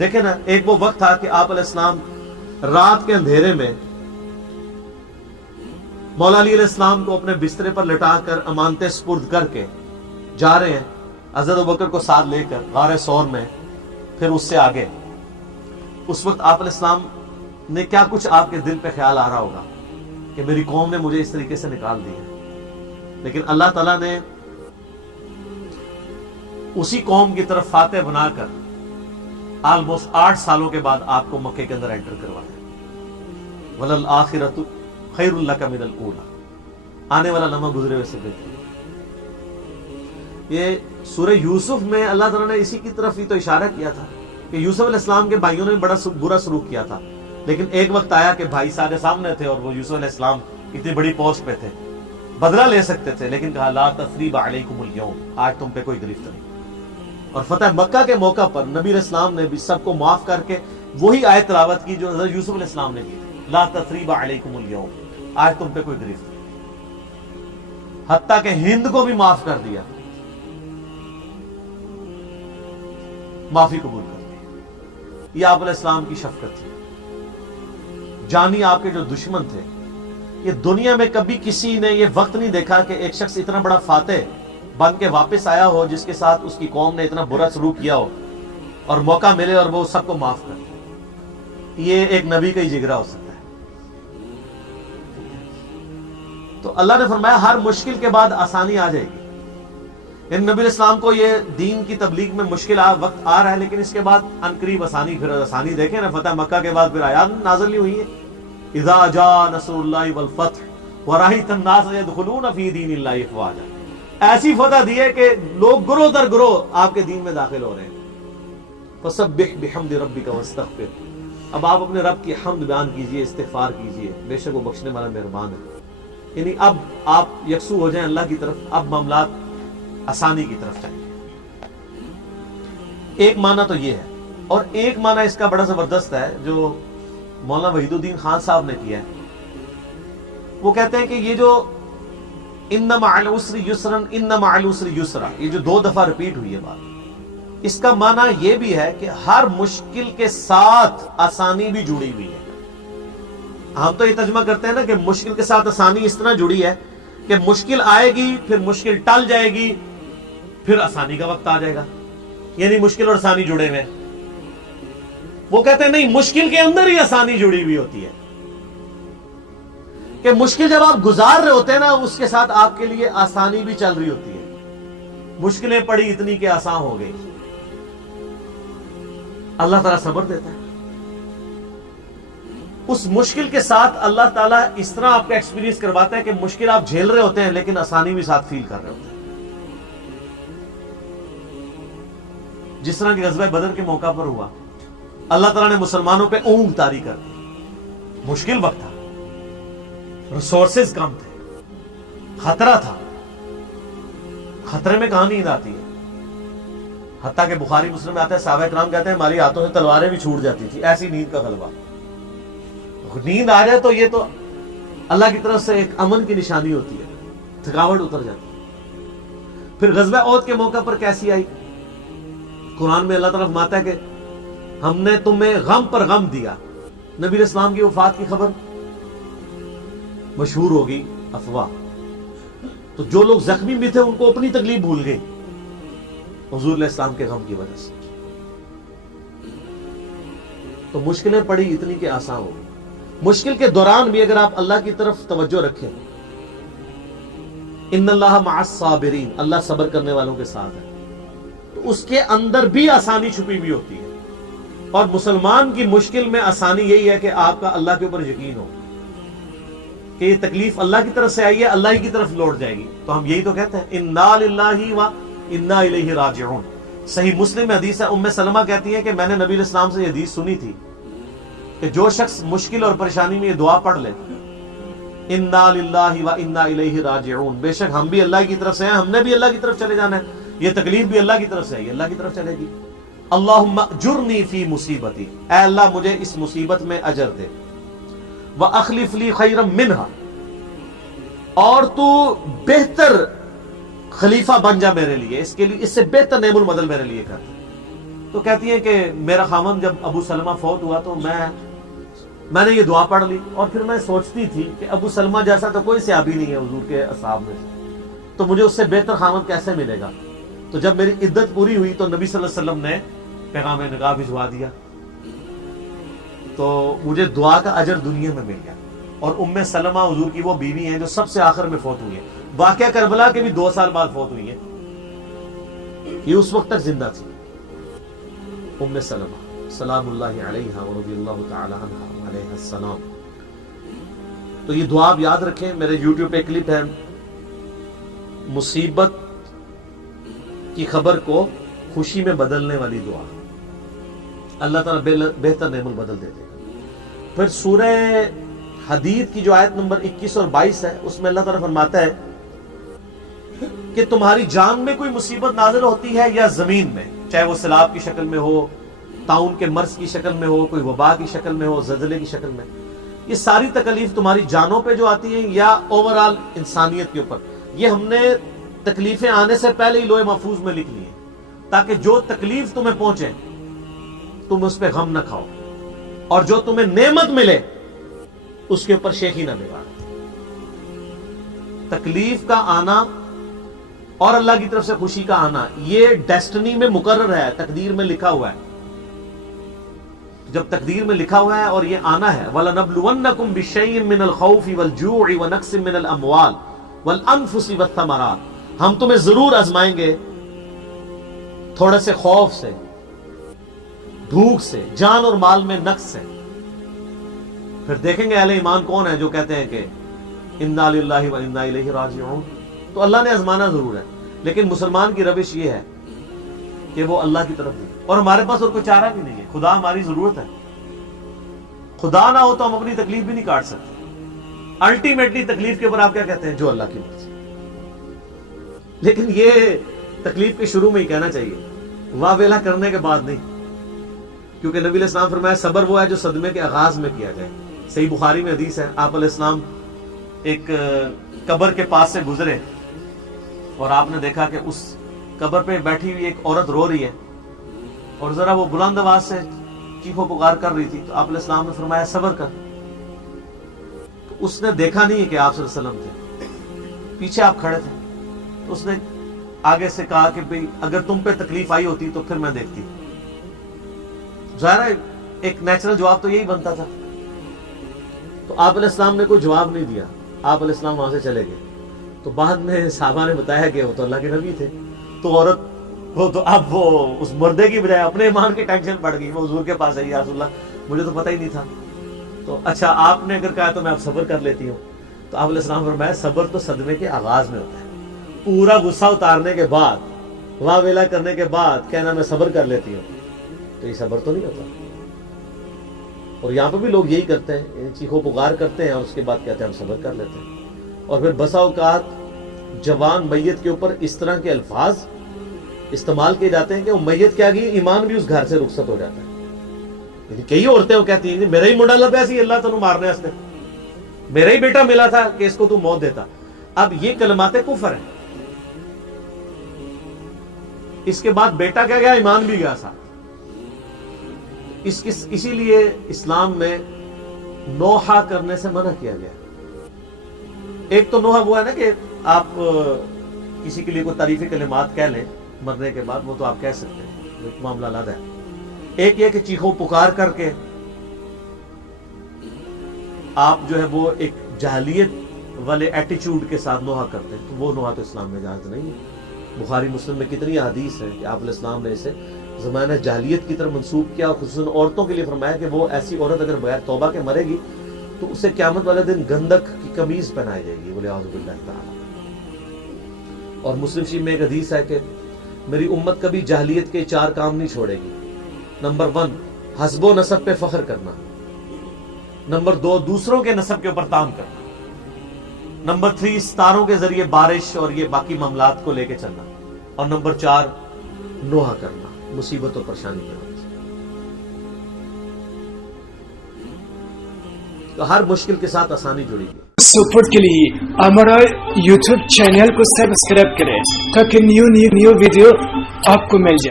دیکھیں نا، ایک وہ وقت تھا کہ آپ علیہ السلام رات کے اندھیرے میں مولا علی علیہ السلام کو اپنے بسترے پر لٹا کر امانتیں سپرد کر کے جا رہے ہیں حضرت ابوبکر کو ساتھ لے کر غار ثور میں، پھر اس سے آگے۔ اس وقت آپ علیہ السلام نے کیا کچھ آپ کے دل پہ خیال آ رہا ہوگا کہ میری قوم نے مجھے اس طریقے سے نکال دیا، لیکن اللہ تعالیٰ نے اسی قوم کی طرف فاتح بنا کر آلموسٹ 8 سالوں کے بعد آپ کو مکے کے اندر انٹر کروایا۔ وَلَلْآخِرَةُ خَيْرٌ لَكَ مِنَ الْأُولَى، آنے والا لمحہ گزرے ہوئے سے بہتر۔ یہ سورہ یوسف میں اللہ تعالیٰ نے اسی کی طرف ہی تو اشارہ کیا تھا کہ یوسف علیہ السلام کے بھائیوں نے بڑا برا سلوک کیا تھا، لیکن ایک وقت آیا کہ بھائی سارے سامنے تھے اور وہ یوسف علیہ السلام اتنی بڑی پوسٹ پہ تھے، بدلہ لے سکتے تھے، لیکن کہا لا تثریب علیکم اليوم، آج تم پہ کوئی گرفت نہیں۔ اور فتح مکہ کے موقع پر نبی علیہ السلام نے بھی سب کو معاف کر کے وہی آیت تلاوت کی جو حضرت یوسف علیہ السلام نے کی تھی، لا تثریب علیکم اليوم، آج تم پہ کوئی گرفت نہیں۔ حتیٰ کہ ہند کو بھی معاف کر دیا، معافی قبول کر دی۔ یہ آپ علیہ السلام کی شفقت تھی۔ جانی آپ کے جو دشمن تھے، یہ دنیا میں کبھی کسی نے یہ وقت نہیں دیکھا کہ ایک شخص اتنا بڑا فاتح بن کے واپس آیا ہو جس کے ساتھ اس کی قوم نے اتنا برا سلوک کیا ہو اور موقع ملے اور وہ سب کو معاف کر دے۔ یہ ایک نبی کا ہی جگرا ہو سکتا ہے۔ تو اللہ نے فرمایا ہر مشکل کے بعد آسانی آ جائے گی۔ یعنی نبی علیہ السلام کو یہ دین کی تبلیغ میں مشکل وقت آ رہا ہے، لیکن اس کے بعد عنقریب آسانی۔ پھر آسانی دیکھیں نا، فتح مکہ کے بعد پھر آیات نازل نہیں ہوئی ہے، اذا جاء نصر اللہ والفتح ورأیت الناس يدخلون فی دین اللہ افواجا، ایسی فتح دی ہے کہ لوگ گروہ در گروہ آپ کے دین میں داخل ہو رہے ہیں۔ فسبح بحمد ربک واستغفر، اب آپ اپنے رب کی حمد بیان کیجئے، استغفار کیجئے، بے شک وہ بخشنے والا مہربان ہے۔ یعنی اب آپ یکسو ہو جائیں اللہ کی طرف، اب معاملات آسانی کی طرف چاہیے۔ ایک معنی تو یہ ہے، اور ایک معنی اس کا بڑا زبردست ہے جو مولانا وحید الدین خان صاحب نے کیا ہے۔ وہ کہتے ہیں کہ یہ جو ان مع العسر یسرا ان مع العسر یسرا، یہ جو 2 دفعہ ریپیٹ ہوئی ہے بات، اس کا معنی یہ بھی ہے کہ ہر مشکل کے ساتھ آسانی بھی جڑی ہوئی ہے۔ ہم تو یہ ترجمہ کرتے ہیں نا کہ مشکل کے ساتھ آسانی اس طرح جڑی ہے کہ مشکل آئے گی، پھر مشکل ٹل جائے گی، پھر آسانی کا وقت آ جائے گا، یعنی مشکل اور آسانی جڑے ہوئے۔ وہ کہتے ہیں نہیں، مشکل کے اندر ہی آسانی جڑی ہوئی ہوتی ہے، کہ مشکل جب آپ گزار رہے ہوتے ہیں نا، اس کے ساتھ آپ کے لیے آسانی بھی چل رہی ہوتی ہے۔ مشکلیں پڑی اتنی کہ آسان ہو گئی، اللہ تعالیٰ صبر دیتا ہے۔ اس مشکل کے ساتھ اللہ تعالیٰ اس طرح آپ کا ایکسپیرینس کرواتا ہے کہ مشکل آپ جھیل رہے ہوتے ہیں لیکن آسانی بھی ساتھ فیل کر رہے ہوتے ہیں۔ جس طرح کہ غزوہ بدر کے موقع پر ہوا، اللہ تعالیٰ نے مسلمانوں پہ اونگ طاری کر دی۔ مشکل وقت تھا، ریسورسز کم تھے، خطرہ تھا، خطرے میں کہاں نیند آتی ہے؟ حتیٰ کہ بخاری مسلم میں آتا ہے صحابہ کرام کہتے ہیں ہماری ہاتھوں سے تلواریں بھی چھوٹ جاتی تھی، ایسی نیند کا غلبہ۔ نیند آ جائے تو یہ تو اللہ کی طرف سے ایک امن کی نشانی ہوتی ہے، تھکاوٹ اتر جاتی ہے۔ پھر غزوہ احد کے موقع پر کیسی آئی؟ قرآن میں اللہ تعالیٰ فرماتا ہے کہ ہم نے تمہیں غم پر غم دیا۔ نبی علیہ السلام کی وفات کی خبر مشہور ہوگی، افواہ، تو جو لوگ زخمی بھی تھے ان کو اپنی تکلیف بھول گئی حضور علیہ السلام کے غم کی وجہ سے۔ تو مشکلیں پڑی اتنی کہ آسان ہو گئی۔ مشکل کے دوران بھی اگر آپ اللہ کی طرف توجہ رکھیں، ان اللہ مع الصابرین، اللہ صبر کرنے والوں کے ساتھ ہے، تو اس کے اندر بھی آسانی چھپی ہوئی ہوتی ہے۔ اور مسلمان کی مشکل میں آسانی یہی ہے کہ آپ کا اللہ کے اوپر یقین ہو کہ یہ تکلیف اللہ کی طرف سے آئی ہے، اللہ ہی کی طرف لوٹ جائے گی۔ تو ہم یہی تو کہتے ہیں انا للہ و انا الیہ راجعون۔ صحیح مسلم میں حدیث ہے، ام سلمہ کہتی ہے کہ میں نے نبی علیہ السلام سے یہ حدیث سنی تھی کہ جو شخص مشکل اور پریشانی میں یہ دعا پڑھ لے، انا للہ و انا الیہ راجعون، بے شک ہم بھی اللہ کی طرف سے ہیں، ہم نے بھی اللہ کی طرف چلے جانا ہے، یہ تکلیف بھی اللہ کی طرف سے ہے، یہ اللہ کی طرف چلے گی۔ اللہم اجرنی فی مصیبتی، اے اللہ مجھے اس مصیبت میں اجر دے، وَأَخْلِفْ لِي خَيْرًا مِّنْهَا، اور تو بہتر خلیفہ بن جا میرے لیے، اس کے لیے اس سے بہتر نعم المدل میرے لیے کر۔ تو کہتی ہیں کہ میرا خاوند جب ابو سلمہ فوت ہوا تو میں نے یہ دعا پڑھ لی، اور پھر میں سوچتی تھی کہ ابو سلمہ جیسا تو کوئی صحابی نہیں ہے حضور کے اصحاب میں، تو مجھے اس سے بہتر خاوند کیسے ملے گا؟ تو جب میری عدت پوری ہوئی تو نبی صلی اللہ علیہ وسلم نے پیغام نکاح بھجوا دیا، تو مجھے دعا کا اجر دنیا میں مل گیا۔ اور ام سلمہ حضور کی وہ بیوی ہیں جو سب سے آخر میں فوت ہوئی ہیں، واقعہ کربلا کے بھی 2 سال بعد فوت ہوئی ہیں، یہ اس وقت تک زندہ تھی ام سلمہ سلام اللہ علیہا ورضی اللہ تعالی عنہا علیہ السلام۔ تو یہ دعا آپ یاد رکھیں، میرے یوٹیوب پہ کلپ ہے، مصیبت کی خبر کو خوشی میں بدلنے والی دعا، اللہ تعالیٰ بہتر نعمت بدل دیتے ہیں۔ پھر سورہ حدید کی جو آیت نمبر 21 اور 22 ہے، اس میں اللہ تعالیٰ فرماتا ہے کہ تمہاری جان میں کوئی مصیبت نازل ہوتی ہے یا زمین میں، چاہے وہ سیلاب کی شکل میں ہو، طاعون کے مرض کی شکل میں ہو، کوئی وبا کی شکل میں ہو، زلزلے کی شکل میں، یہ ساری تکلیف تمہاری جانوں پہ جو آتی ہیں یا اوورال انسانیت کے اوپر، یہ ہم نے تکلیفیں آنے سے پہلے ہی لوح محفوظ میں لکھ لی ہیں، تاکہ جو تکلیف تمہیں پہنچے تم اس پہ غم نہ کھاؤ، اور جو تمہیں نعمت ملے اس کے اوپر شیخی نہ بگاڑو۔ تکلیف کا آنا اور اللہ کی طرف سے خوشی کا آنا یہ ڈیسٹنی میں مقرر ہے، تقدیر میں لکھا ہوا ہے۔ جب تقدیر میں لکھا ہوا ہے اور یہ آنا ہے، وَلَنَبْلُوَنَّكُمْ بِشَيْءٍ مِّنَ الْخَوْفِ وَالْجُوعِ وَنَقْصٍ مِّنَ الْأَمْوَالِ وَالْأَنفُسِ وَالثَّمَرَاتِ، ہم تمہیں ضرور آزمائیں گے تھوڑے سے خوف سے، بھوک سے، جان اور مال میں نقص سے۔ پھر دیکھیں گے اہل ایمان کون ہے جو کہتے ہیں کہ اِنَّا لِلَّهِ وَإِنَّا إِلَيْهِ راجعون۔ تو اللہ نے آزمانا ضرور ہے، لیکن مسلمان کی روش یہ ہے کہ وہ اللہ کی طرف دے، اور ہمارے پاس اور کوئی چارہ بھی نہیں ہے، خدا ہماری ضرورت ہے، خدا نہ ہو تو ہم اپنی تکلیف بھی نہیں کاٹ سکتے۔ الٹیمیٹلی تکلیف کے اوپر آپ کیا کہتے ہیں؟ جو اللہ کی مرضی۔ لیکن یہ تکلیف کے شروع میں ہی کہنا چاہیے، واہ ویلا کرنے کے بعد نہیں، کیونکہ نبی علیہ السلام فرمایا صبر وہ ہے جو صدمے کے آغاز میں کیا جائے۔ صحیح بخاری میں حدیث ہے، آپ علیہ السلام ایک قبر کے پاس سے گزرے اور آپ نے دیکھا کہ اس قبر پہ بیٹھی ہوئی ایک عورت رو رہی ہے، اور ذرا وہ بلند آواز سے چیخو پکار کر رہی تھی، تو آپ علیہ السلام نے فرمایا صبر کر۔ تو اس نے دیکھا نہیں کہ آپ صلی اللہ علیہ وسلم تھے، پیچھے آپ کھڑے تھے، تو اس نے آگے سے کہا کہ بھئی اگر تم پہ تکلیف آئی ہوتی تو پھر میں دیکھتی۔ ظاہر ہے ایک نیچرل جواب تو یہی بنتا تھا، تو آپ علیہ السلام نے کوئی جواب نہیں دیا، آپ علیہ السلام وہاں سے چلے گئے۔ تو بعد میں صحابہ نے بتایا کہ وہ تو اللہ کے نبی تھے، تو عورت وہ تو اب وہ اس مردے کی بجائے اپنے ایمان کی ٹینشن پڑ گئی، وہ حضور کے پاس آئی، یا رسول اللہ مجھے تو پتہ ہی نہیں تھا، تو اچھا آپ نے اگر کہا تو میں اب صبر کر لیتی ہوں۔ تو آپ علیہ السلام فرمایا صبر تو صدمے کے آغاز میں ہوتا ہے، پورا غصہ اتارنے کے بعد، واہ ویلا کرنے کے بعد کہنا میں صبر کر لیتی ہوں، تو یہ صبر تو نہیں ہوتا۔ اور یہاں پہ بھی لوگ یہی کرتے ہیں، چیخو پکار کرتے ہیں اور اس کے بعد کہتے ہیں ہم صبر کر لیتے ہیں، اور پھر بسا اوقات جوان میت کے اوپر اس طرح کے الفاظ استعمال کیے جاتے ہیں کہ وہ میت کیا گئی، ایمان بھی اس گھر سے رخصت ہو جاتا ہے۔ لیکن کئی عورتیں وہ کہتی ہیں کہ میرا ہی منڈا لبیا سی اللہ تنو مارنے اس نے، میرا ہی بیٹا ملا تھا کہ اس کو تو موت دیتا۔ اب یہ کلمات کفر ہیں، اس کے بعد بیٹا کیا گیا، ایمان بھی گیا ساتھ۔ اسی لیے اسلام میں نوحہ کرنے سے منع کیا گیا۔ ایک تو نوحہ وہ ہے نا کہ آپ کسی کے لیے کوئی تعریفی کلمات کہہ لیں مرنے کے بعد، وہ تو آپ کہہ سکتے ہیں، ایک معاملہ علیحدہ ہے۔ ایک یہ کہ چیخو پکار کر کے آپ جو ہے وہ ایک جاہلیت والے ایٹیچیوڈ کے ساتھ نوحہ کرتے ہیں، تو وہ نوحہ تو اسلام میں اجازت نہیں ہے۔ بخاری مسلم میں کتنی احادیث ہے کہ آپ علیہ السلام نے اسے زمانہ جاہلیت کی طرف منسوب کیا، خصوصاً عورتوں کے لیے فرمایا کہ وہ ایسی عورت اگر بغیر توبہ کے مرے گی تو اسے قیامت والے دن گندک کی قمیض پہنائی جائے گی، وَلِعَوْذُ بِاللَّهِ تعالی۔ اور مسلم شریف میں ایک حدیث ہے کہ میری امت کبھی جاہلیت کے 4 کام نہیں چھوڑے گی۔ نمبر 1 حسب و نسب پہ فخر کرنا، نمبر 2 دوسروں کے نسب کے اوپر تام کرنا، نمبر 3 ستاروں کے ذریعے بارش اور یہ باقی معاملات کو لے کے چلنا، اور نمبر 4 نوحہ کرنا مصیبت اور پریشانی کے وقت۔ تو ہر مشکل کے ساتھ آسانی جڑی ہے۔ سپورٹ کے لیے ہمارا یوٹیوب چینل کو سبسکرائب کریں تاکہ نیو ویڈیو آپ کو مل جائے۔